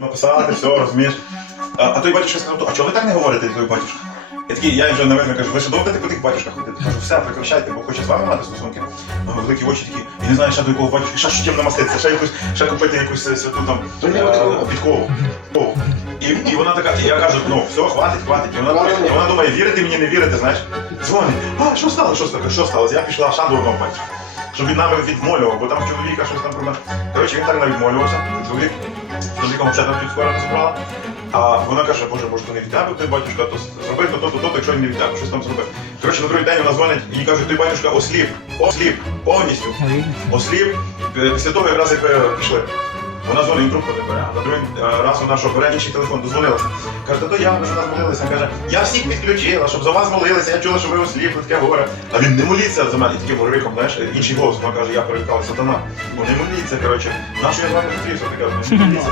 написати, все, розумієш. А, а той батюшка сказав, а чого ви так не говорите, той батюшка? Я такий, я їм вже навіть кажу, ви ще довго будете по тих батюшках ходити? Кажу, все, прекращайте, бо хоче з вами мати стосунки. Ну, великі очі такі, і не знаю, ще до якого батюшки, ще що чим намаститися, ще якусь, ще купити якусь е, святу там е, підкову. І, і вона така, і я кажу, ну все, хватить, хватить. І вона, і вона думає, вірити мені, не вірити, знаєш. Дзвонить, а що стало, що стало, що сталося? Я пішла ще до одного батюшка. Щоб він нами відмолював, бо там чоловіка щось там про мене. Коротше, він так навідмолювався, чоловік, з чоловіком взагалі там скоро не. А вона каже, боже, може, то не від тебе той батюшка, то зроби то, то, то, то, якщо він не від тебе, щось там зробив. Коротше, на другий день вона дзвонить і каже, той батюшка осліп, осліп, повністю. Осліп, е, після того якраз як ви пішли. Вона дзвонить, трубку не бере. А на другий е, раз вона що бере інший телефон, дозвонилася. Каже, то я вже нас молилися. Каже, я всіх підключила, щоб за вас молилися, я чула, що ви осліпли, таке горе. А він не моліться за мене, таким риком, знаєш, інший голос. Вона каже, я перелякала сатана. Бо не моліться, коротше. Нащо я з вами зустрівся? Ти каже, не моліться.